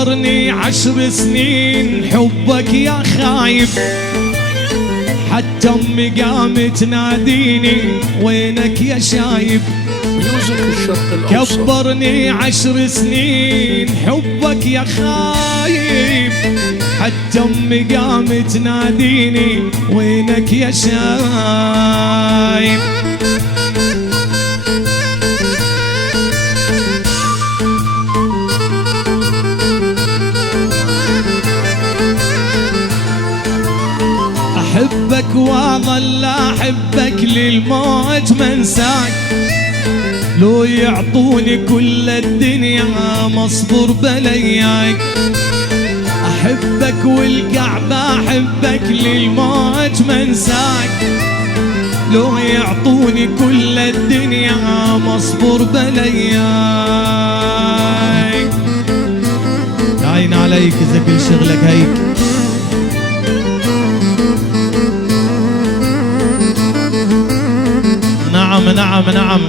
كبرني 10 سنين حبك يا خايب، حتى امي قامت تناديني وينك يا شايب. ميوزك الشرق الأوسط. كبرني 10 سنين حبك يا خايب، حتى امي قامت تناديني وينك يا شايب. أحبك وأظل أحبك للموت منساك، لو يعطوني كل الدنيا مصبر بلياك. أحبك والكعبة أحبك للموت منساك، لو يعطوني كل الدنيا مصبر بلياك. عين عليك إذا كل شغلك هيك. نعم نعم نعم.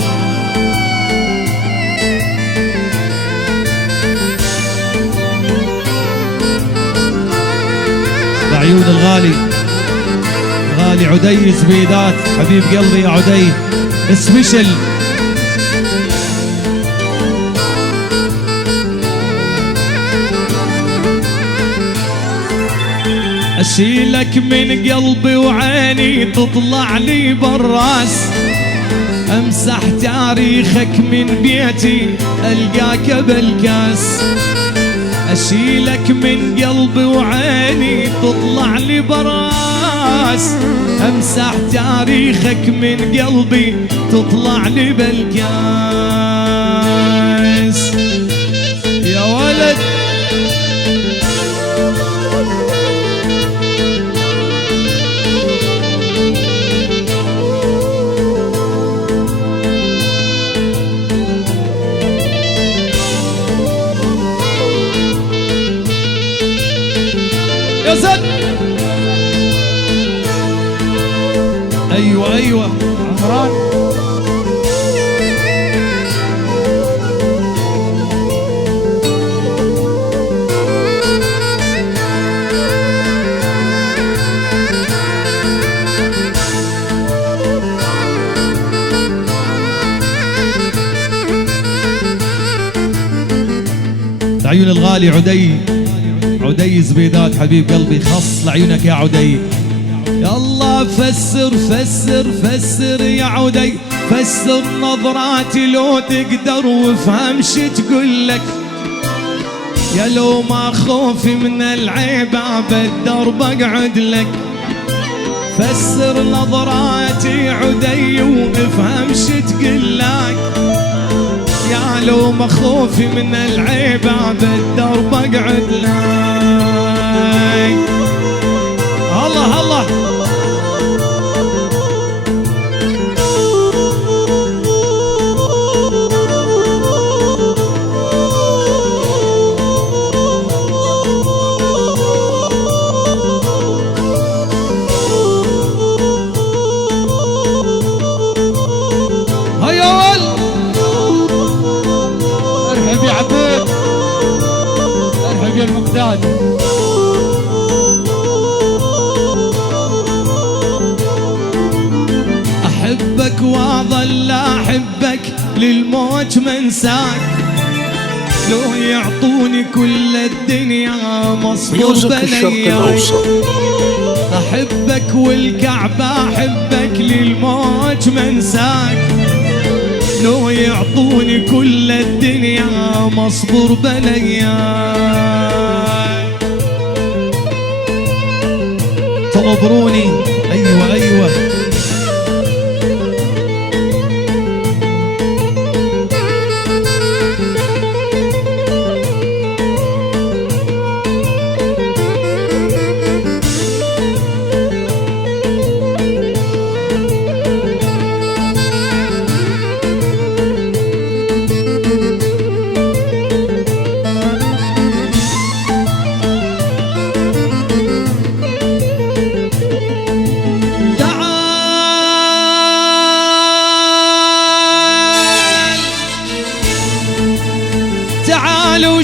بعيون الغالي غالي عدي زبيدات، حبيب قلبي يا عدي سبيشل. أشيلك من قلبي وعيني تطلع لي بالراس، أمسح تاريخك من بيتي ألقاك بالكاس. أشيلك من قلبي وعيني تطلع لي براس، أمسح تاريخك من قلبي تطلع لي بالكاس. يا ولد يا زد. ايوه ايوه عمران. عيون الغالي عدي زبيدات، حبيب قلبي خص لعيونك يا عدي. يا الله فسر فسر فسر يا عدي، فسر نظراتي لو تقدر وافهم شي تقولك. يا لو ما خوفي من العيبة بالدرب اقعد لك. فسر نظراتي عدي وافهم شي تقولك. يا لو ما خوفي من العيبة بالدرب اقعد لك. الله الله هيا ول ارحب يا عبيد، ارحب يا المقداد. أحبك وأظل أحبك للموت منساك، لو يعطوني كل الدنيا مصبر بلياك. أحبك والكعبة أحبك للموت منساك، لو يعطوني كل الدنيا مصبر بلياك. تنظروني أيوة أيوة.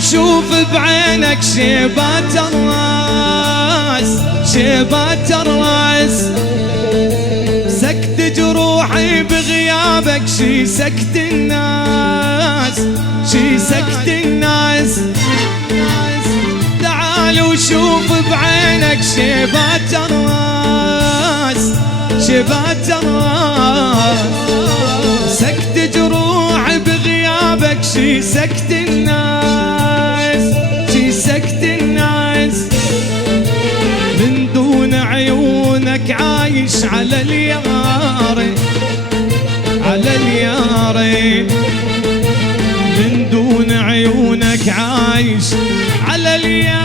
وشوف بعينك شيبات الراس، شيبات الراس. سكت جروحي بغيابك شي سكت الناس، شي سكت الناس. تعال وشوف بعينك شيبات الراس، شيبات الراس. سكت جروحي بغيابك شي سكت الناس، شي سكت الناس. من دون عيونك عايش على الياري، على الياري. من دون عيونك عايش على الياري.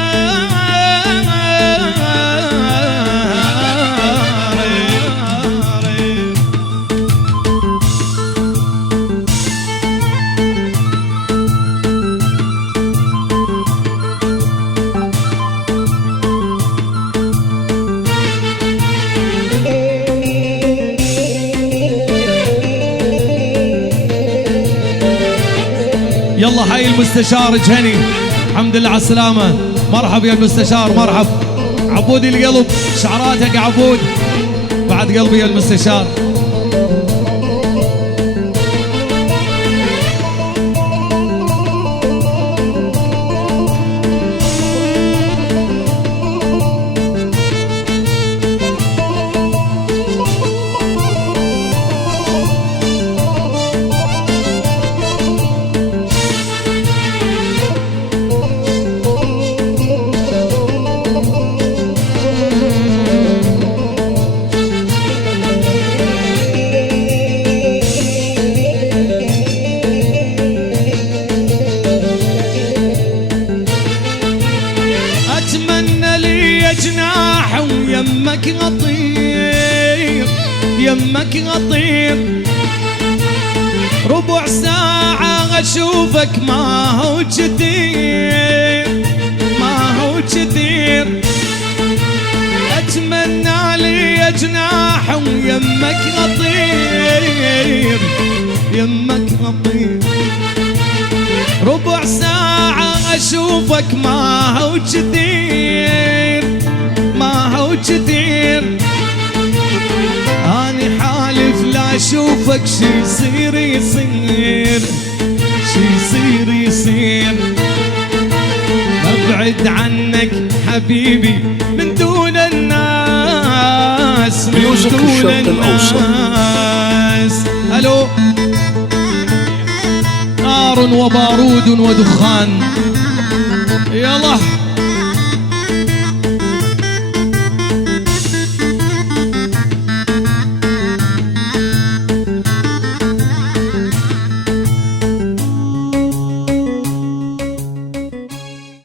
يلا حي المستشار جهني، الحمد لله على السلامة. مرحب يا المستشار، مرحب. عبود القلب، شعراتك عبود، بعد قلبي يا المستشار. جناح ويمك غطير، يمك غطير. ربع ساعة أشوفك ما هو كثير، ما هو كثير. أتمنى لي جناح ويمك غطير، يمك غطير. ربع ساعة أشوفك ما هو كثير، ما هو كثير. أنا حالف لا أشوفك شي يصير يصير، شي يصير يصير. أبعد عنك حبيبي من دون الناس، من دون الناس. ألو. نار وبارود ودخان. يلا